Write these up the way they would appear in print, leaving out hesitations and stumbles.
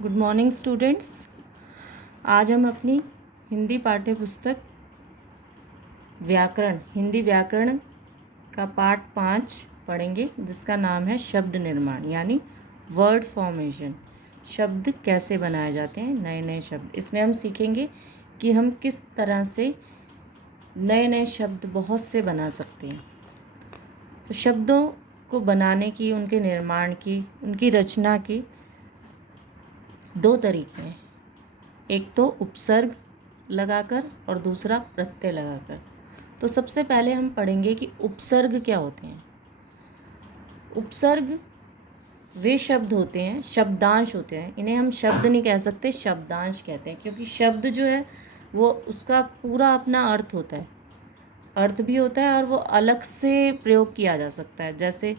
Good morning students. आज हम अपनी हिंदी पाठ्य पुस्तक हिंदी व्याकरण का पाठ 5 पढ़ेंगे, जिसका नाम है शब्द निर्माण यानी वर्ड फॉर्मेशन। शब्द कैसे बनाए जाते हैं, नए नए शब्द। इसमें हम सीखेंगे कि हम किस तरह से नए नए शब्द बहुत से बना सकते हैं। तो शब्दों को बनाने की, उनके निर्माण की, उनकी रचना की दो तरीके हैं। एक तो उपसर्ग लगाकर और दूसरा प्रत्यय लगाकर। तो सबसे पहले हम पढ़ेंगे कि उपसर्ग क्या होते हैं। उपसर्ग वे शब्द होते हैं, शब्दांश होते हैं। इन्हें हम शब्द नहीं कह सकते, शब्दांश कहते हैं, क्योंकि शब्द जो है वो उसका पूरा अपना अर्थ होता है, अर्थ भी होता है और वो अलग से प्रयोग किया जा सकता है। जैसे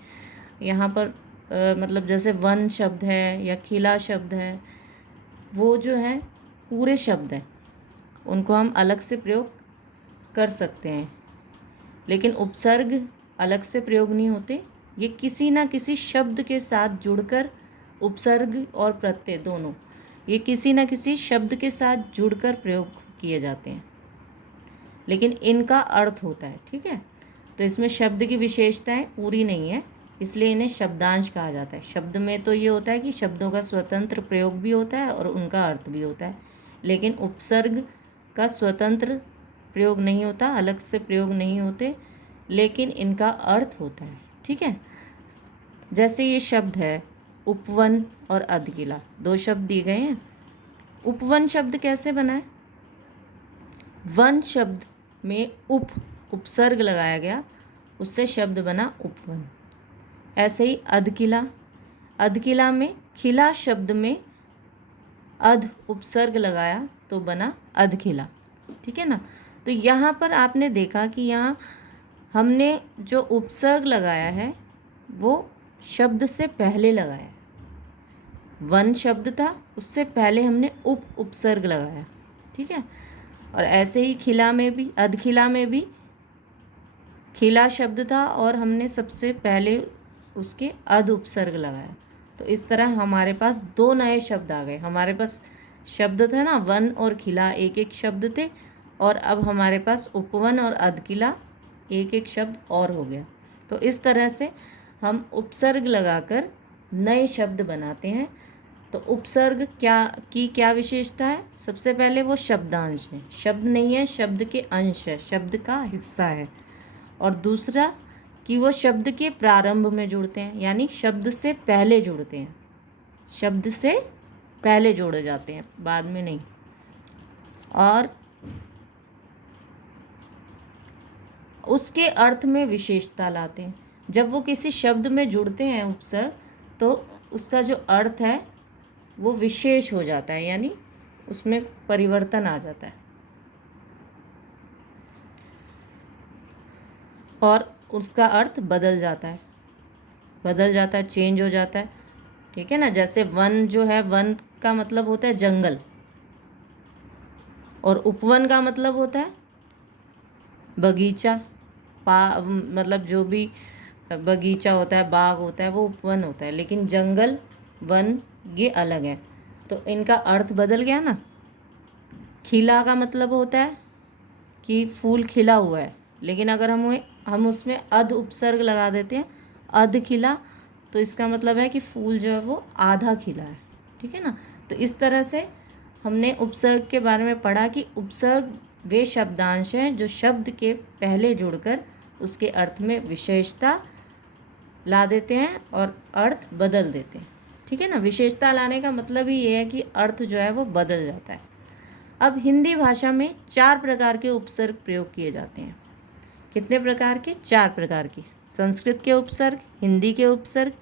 यहाँ पर मतलब जैसे वन शब्द है या खिला शब्द है, वो जो है पूरे शब्द हैं, उनको हम अलग से प्रयोग कर सकते हैं। लेकिन उपसर्ग अलग से प्रयोग नहीं होते, ये किसी ना किसी शब्द के साथ जुड़कर, उपसर्ग और प्रत्यय दोनों ये किसी ना किसी शब्द के साथ जुड़कर प्रयोग किए जाते हैं, लेकिन इनका अर्थ होता है। ठीक है, तो इसमें शब्द की विशेषताएं पूरी नहीं है, इसलिए इन्हें शब्दांश कहा जाता है। शब्द में तो ये होता है कि शब्दों का स्वतंत्र प्रयोग भी होता है और उनका अर्थ भी होता है, लेकिन उपसर्ग का स्वतंत्र प्रयोग नहीं होता, अलग से प्रयोग नहीं होते, लेकिन इनका अर्थ होता है। ठीक है, जैसे ये शब्द है उपवन और अधकिला, दो शब्द दिए गए हैं। उपवन शब्द कैसे बना है? वन शब्द में उपसर्ग लगाया गया, उससे शब्द बना उपवन। ऐसे ही अधकिला, अधकिला में खिला शब्द में अध उपसर्ग लगाया तो बना अधकिला। ठीक है ना। तो यहाँ पर आपने देखा कि यहाँ हमने जो उपसर्ग लगाया है वो शब्द से पहले लगाया। वन शब्द था, उससे पहले हमने उपसर्ग लगाया। ठीक है, और ऐसे ही खिला में भी, अधखिला में भी खिला शब्द था और हमने सबसे पहले उसके अध उपसर्ग लगाया। तो इस तरह हमारे पास दो नए शब्द आ गए। हमारे पास शब्द थे ना, वन और खिला एक एक शब्द थे, और अब हमारे पास उपवन और अधकिला एक एक शब्द और हो गया। तो इस तरह से हम उपसर्ग लगाकर नए शब्द बनाते हैं। तो उपसर्ग क्या विशेषता है? सबसे पहले वो शब्दांश है, शब्द नहीं है, शब्द के अंश है, शब्द का हिस्सा है। और दूसरा कि वो शब्द के प्रारंभ में जुड़ते हैं, यानी शब्द से पहले जुड़ते हैं, शब्द से पहले जोड़े जाते हैं, बाद में नहीं। और उसके अर्थ में विशेषता लाते हैं। जब वो किसी शब्द में जुड़ते हैं उपसर्ग, तो उसका जो अर्थ है वो विशेष हो जाता है, यानी उसमें परिवर्तन आ जाता है और उसका अर्थ बदल जाता है, चेंज हो जाता है। ठीक है ना। जैसे वन जो है, वन का मतलब होता है जंगल, और उपवन का मतलब होता है बगीचा। मतलब जो भी बगीचा होता है, बाग होता है, वो उपवन होता है, लेकिन जंगल, वन ये अलग है। तो इनका अर्थ बदल गया ना। खिला का मतलब होता है कि फूल खिला हुआ है, लेकिन अगर हम उसमें अध उपसर्ग लगा देते हैं, अध खिला, तो इसका मतलब है कि फूल जो है वो आधा खिला है। ठीक है ना। तो इस तरह से हमने उपसर्ग के बारे में पढ़ा कि उपसर्ग वे शब्दांश हैं जो शब्द के पहले जुड़कर उसके अर्थ में विशेषता ला देते हैं और अर्थ बदल देते हैं। ठीक है ना। विशेषता लाने का मतलब ही ये है कि अर्थ जो है वो बदल जाता है। अब हिंदी भाषा में 4 प्रकार के उपसर्ग प्रयोग किए जाते हैं। कितने प्रकार के? 4 प्रकार की। संस्कृत के उपसर्ग, हिंदी के उपसर्ग,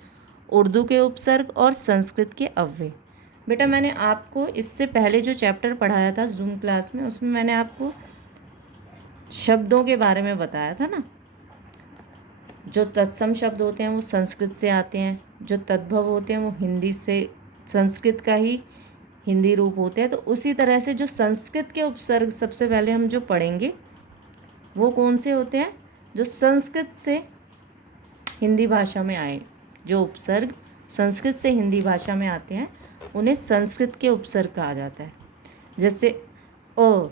उर्दू के उपसर्ग और संस्कृत के अव्यय। बेटा मैंने आपको इससे पहले जो चैप्टर पढ़ाया था जूम क्लास में, उसमें मैंने आपको शब्दों के बारे में बताया था ना। जो तत्सम शब्द होते हैं वो संस्कृत से आते हैं, जो तद्भव होते हैं वो हिंदी से, संस्कृत का ही हिंदी रूप होते हैं। तो उसी तरह से जो संस्कृत के उपसर्ग सबसे पहले हम जो पढ़ेंगे वो कौन से होते हैं? जो संस्कृत से हिंदी भाषा में आए जो उपसर्ग संस्कृत से हिंदी भाषा में आते हैं उन्हें संस्कृत के उपसर्ग कहा जाता है। जैसे अ,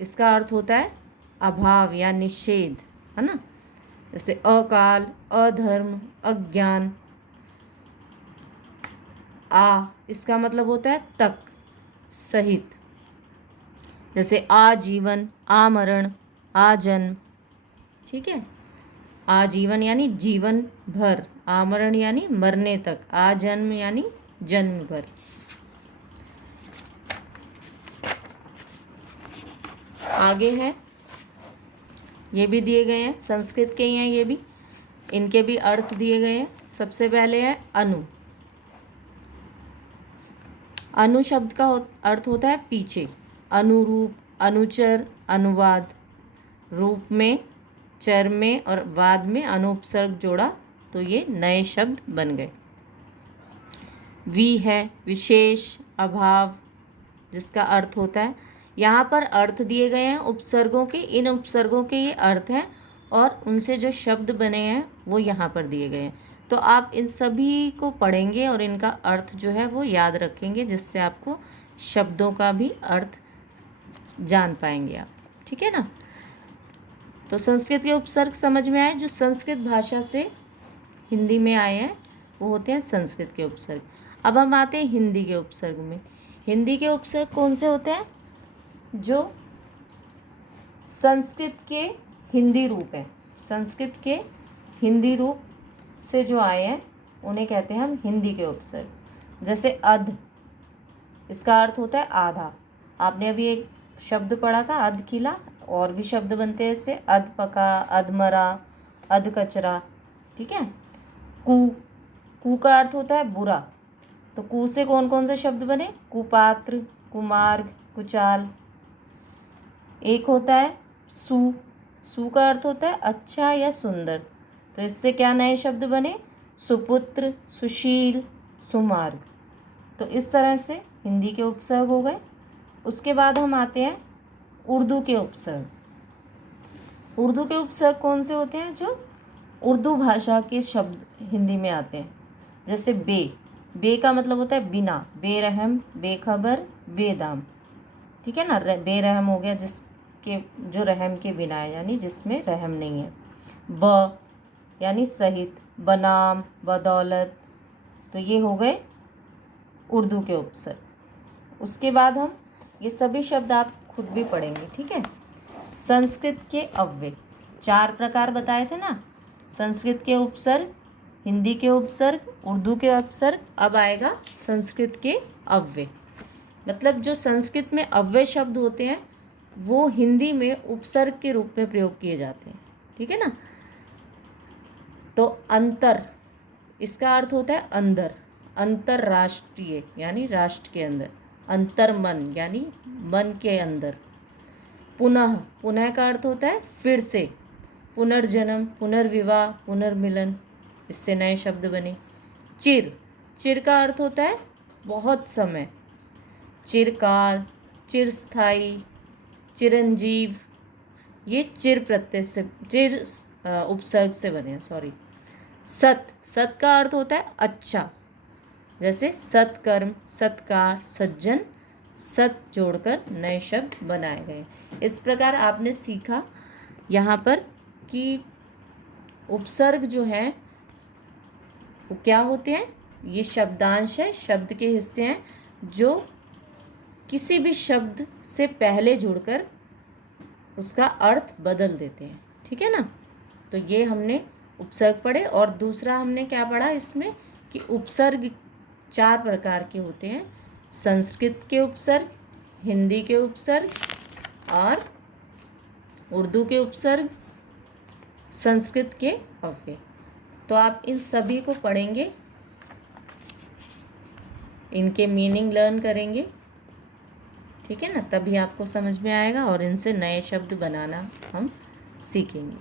इसका अर्थ होता है अभाव या निषेध, है ना। जैसे अकाल, अधर्म, अज्ञान। आ, इसका मतलब होता है तक, सहित। जैसे आजीवन, आमरण, आजन्म। ठीक है। आजीवन यानी जीवन भर, आमरण यानी मरने तक, आजन्म यानी जन्म भर। आगे है, ये भी दिए गए हैं, संस्कृत के ही हैं ये भी, इनके भी अर्थ दिए गए हैं। सबसे पहले है अनु। अनु शब्द का अर्थ होता है पीछे। अनुरूप, अनुचर, अनुवाद। रूप में, चर में और वाद में अनुपसर्ग जोड़ा तो ये नए शब्द बन गए। वी है विशेष, अभाव, जिसका अर्थ होता है, यहाँ पर अर्थ दिए गए हैं उपसर्गों के। इन उपसर्गों के ये अर्थ हैं और उनसे जो शब्द बने हैं वो यहाँ पर दिए गए हैं। तो आप इन सभी को पढ़ेंगे और इनका अर्थ जो है वो याद रखेंगे, जिससे आपको शब्दों का भी अर्थ जान पाएंगे आप। ठीक है ना। तो संस्कृत के उपसर्ग समझ में आए, जो संस्कृत भाषा से हिंदी में आए हैं वो होते हैं संस्कृत के उपसर्ग। अब हम आते हैं हिंदी के उपसर्ग में। हिंदी के उपसर्ग कौन से होते हैं? जो संस्कृत के हिंदी रूप हैं, संस्कृत के हिंदी रूप से जो आए हैं उन्हें कहते हैं हम हिंदी के उपसर्ग। जैसे अध, इसका अर्थ होता है आधा। आपने अभी एक शब्द पढ़ा था अध किला, और भी शब्द बनते हैं इससे, अध पका, अध मरा, अध कचरा। ठीक है। कु, कु का अर्थ होता है बुरा। तो कु से कौन कौन से शब्द बने? कुपात्र, कुमार्ग, कुचाल। एक होता है सु, सु का अर्थ होता है अच्छा या सुंदर। तो इससे क्या नए शब्द बने? सुपुत्र, सुशील, सुमार्ग। तो इस तरह से हिंदी के उपसर्ग हो गए। उसके बाद हम आते हैं उर्दू के उपसर्ग। उर्दू के उपसर्ग कौन से होते हैं? जो उर्दू भाषा के शब्द हिंदी में आते हैं। जैसे बे, बे का मतलब होता है बिना, बेरहम, बेखबर, बेदाम। ठीक है ना। बेरहम हो गया जिसके, जो रहम के बिना है, यानी जिसमें रहम नहीं है। ब यानी सहित, बनाम, बदौलत। तो ये हो गए उर्दू के उपसर्ग। उसके बाद हम ये सभी शब्द आप खुद भी पढ़ेंगे। ठीक है। संस्कृत के अव्यय 4 प्रकार बताए थे ना। संस्कृत के उपसर्ग, हिंदी के उपसर्ग, उर्दू के उपसर्ग। अब आएगा संस्कृत के अव्यय। मतलब जो संस्कृत में अव्यय शब्द होते हैं वो हिंदी में उपसर्ग के रूप में प्रयोग किए जाते हैं। ठीक है ना। तो अंतर, इसका अर्थ होता है अंदर, अंतरराष्ट्रीय यानी राष्ट्र के अंदर। अंतर्मन यानी मन के अंदर। पुनः, पुनः का अर्थ होता है फिर से। पुनर्जन्म, पुनर्विवाह, पुनर्मिलन, इससे नए शब्द बने। चिर, चिर का अर्थ होता है बहुत समय। चिरकाल, चिरस्थायी, चिरंजीव, ये चिर प्रत्यय से, चिर उपसर्ग से बने हैं, सॉरी। सत, सत का अर्थ होता है अच्छा। जैसे सत्कर्म, सत्कार, सज्जन, सत जोड़कर नए शब्द बनाए गए। इस प्रकार आपने सीखा यहाँ पर कि उपसर्ग जो हैं वो क्या होते हैं। ये शब्दांश है, शब्द के हिस्से हैं जो किसी भी शब्द से पहले जुड़कर उसका अर्थ बदल देते हैं। ठीक है ना। तो ये हमने उपसर्ग पढ़े। और दूसरा हमने क्या पढ़ा इसमें कि उपसर्ग 4 प्रकार के होते हैं। संस्कृत के उपसर्ग, हिंदी के उपसर्ग और उर्दू के उपसर्ग, संस्कृत के अव्यय। तो आप इन सभी को पढ़ेंगे, इनके मीनिंग लर्न करेंगे। ठीक है ना। तभी आपको समझ में आएगा और इनसे नए शब्द बनाना हम सीखेंगे।